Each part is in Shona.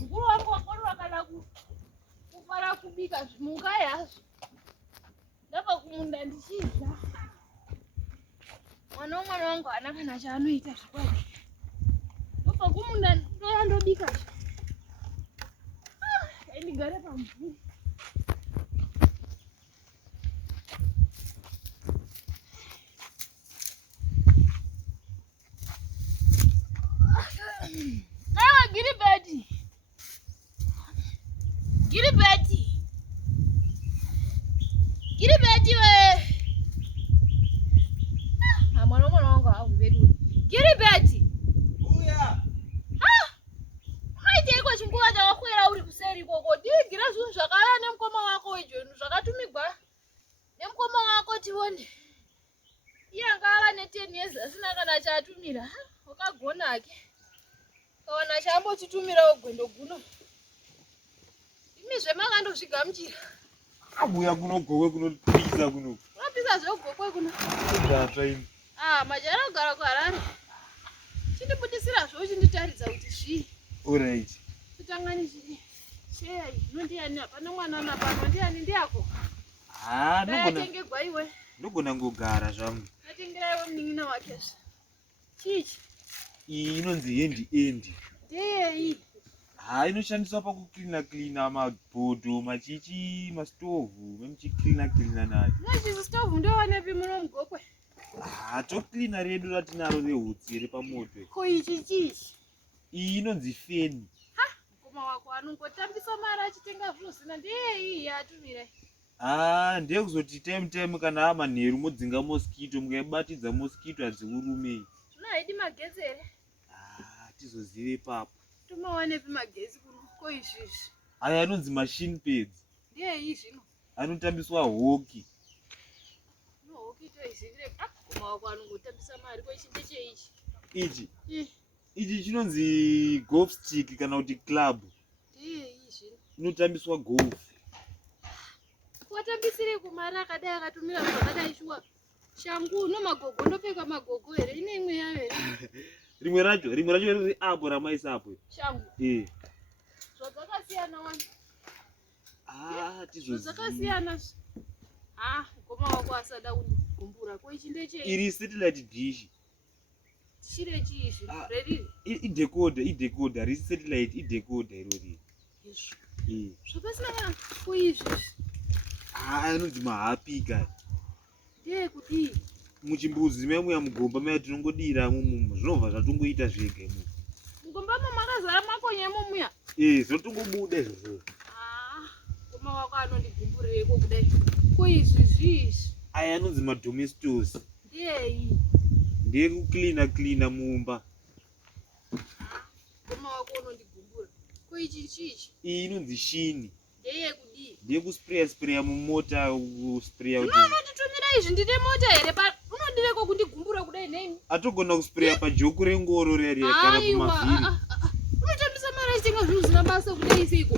mukuru wangu wakorwa kana kufara kubika zvimuka yazvo ndabva kumunda ndichidya. Mwana wangu haana kana chaanoita zvikwadi. Ndobva kumunda ndoya ndobika ndigare pamvuri. Giribeti we. Mwana wangu haumveri we. Giribeti. Uya. Haite iko chinguva chawakwera uri kuseri koko. Digira zvinhu zvakara nemukoma wako ijonu zvakatumigwa nemukoma wako tione. Iye anga ne 10 years asina kana chatumira. Wakagona ke. Kawana chambotitumira ogwendo guno. Imi zvemakandozvigamuchira. Abuya kuno gokwe kuno pizza kuno. Pizza zvogokwe kuno. Ndata ini. Majara kugara kuHarare. Chindibudisira zvo chinditaridza kuti zvi. Alright. Kutangani zvi. Sheya ndiyani apana mwana napano ndiyani ndiyako. Nogona. Tenge gwaiwe. Ndogona ngogara zvamu. Natengera iwe mnin'ina wake. Chichi. Iyi inonzi endi. Ndeyei. Inoshandiswa pakucleana mabhodho, machichi, mastovhu, memuchicleana nayo. Nachi stove ndowanepi muno mugokwe. Tocleana redu ratinaro rehutsi repamoto. Ko ichi chichi. Iyi inonzi feni. Mukoma wako anongotambisa mari achitenga zvinhu zina ndeyei yatumira. Ndekuzoti time kana amanheru modzinga mosquito, mukaibatidza mosquito hadziurumei. Zvino haidi magetsi here? Tizozive papo. Tomawanepi magetsi kuno ko izvizvi. Aya anonzi machine pads. Ndeyei zvino? Anotambiswa hockey. No hockey toizivire. Mukoma wako anongotambisa mari ko ichi ndecheichi. Ichi chinonzi golf stick kana kuti club. Ndeyei zvino? Inotambiswa golf. Watambisire kumari akadai akatumira zvakadai shuwa. Shangu nomagogo ndopfeka magogo here ine imwe yayo here? Rimwe racho riri apo ramaisa apo. Shangu. Zvadzakasiyana wani. Tizoziva. Zvakasiyana. Mukoma wako asada kundigumbura ko ichi ndechei? Iri satellite dish. Chire chiizvi reriri? Idecoder, risi satellite idecoder irori. Izvi. Zvapasina kana ko izvi. Anonzi mahapika. Ndeyekudii? Muchimbuzi memuya mugomba maya tinongodira mumu zvinobva zvatongoita zvega imu. Mugomba makazara makonya muya? Zvotongobuda izvozvo. Mukoma wako anondigumburireko kudai. Ko izvi. Aya anonzi madomestos. Ndeyei? Ndeyekucleana mumba. Mukoma wako unondigumbura. Ko ichi chichi? Iyi inonzi shini. Ndeyekudii? Ndeyekuspray mumota, kuspraya kuti. Unotitumira izvi ndine mota here unodireko kundigumbura kudai nemi? Atogona kuspraya pajoku rengoro reri kana kumavhiri. Unotambisa mari achitenga zvinhu zvisina basa kudai seiko.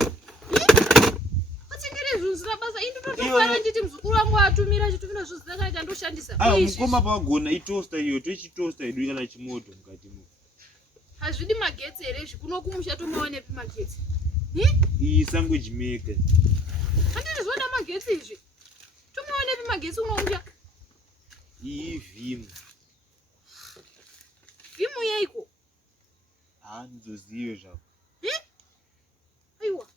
Atengere zvinhu zvisina basa indotofara nditi muzukuru wangu atumira zvinhu zvisina kana chandoshandisa. Mukoma pagona itoaster iyo tochitoaster yedu kana chimoto mukati mo. Hazvidi magetsi here izvi kuno kumusha tomawanepi magetsi? Iyi sandwich maker. Handiri zvoda magetsi izvi. Tomawanepi magetsi kuno kumusha? Iyi vimu. Vimu yeiko? Ndizozive zvako. Aiwa.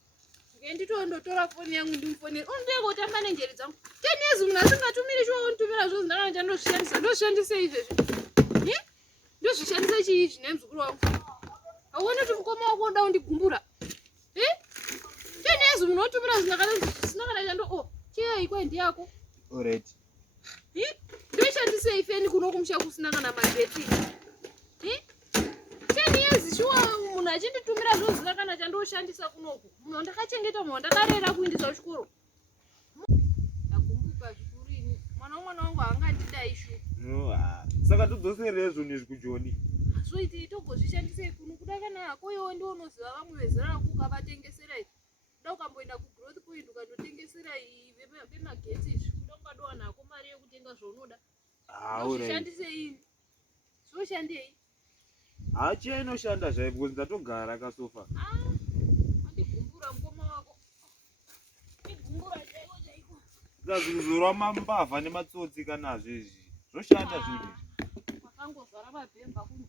Nditotora foni yangu ndimufonere. Unodeko tamba nenjeri dzangu. 10 years munhu asingatumiri shwa unitumira zvo ndakana chandoshandisa. Ndoshandisa izvezvi. Ndozvishandisa chii izvi nemuzukuru wangu? Auone kuti mukoma wako unoda kundigumbura. 10 years munhu otumira zvisina kana chando chiyai kwai ndiyako. Alright. Ndoshandisa ifeni kuno kumusha kusina kana magetsi. 10 years shwa munhu achinditumira zvo zvisina kana chandoshandisa kunoku. Munhu ndakachengeta munhu ndakarera kuindisa kuchikoro. Ndagumbuka zvikuru ini. Mwana wangu haangandidai shu. Saka todzoserezvo nezvikujoni. Zvoiti togozvishandisei kuno kuda kana hako iwe ndiwo unoziva vamwe vezera rako ukavatengesera izvi. Kuda ukamboenda kugrowth point ukandotengesera vemagetsi izvi. Kuda ukadowana hako mari yekutenga zvaunoda. Zvishandisei. Zvoshandei? Hachiya inoshanda zvaipo ndatogara kasofa. Zazuzurwa mambavha nematsotsi kana zvezvi. Zvoshanda zviri. Makangozara mabhemba kuno.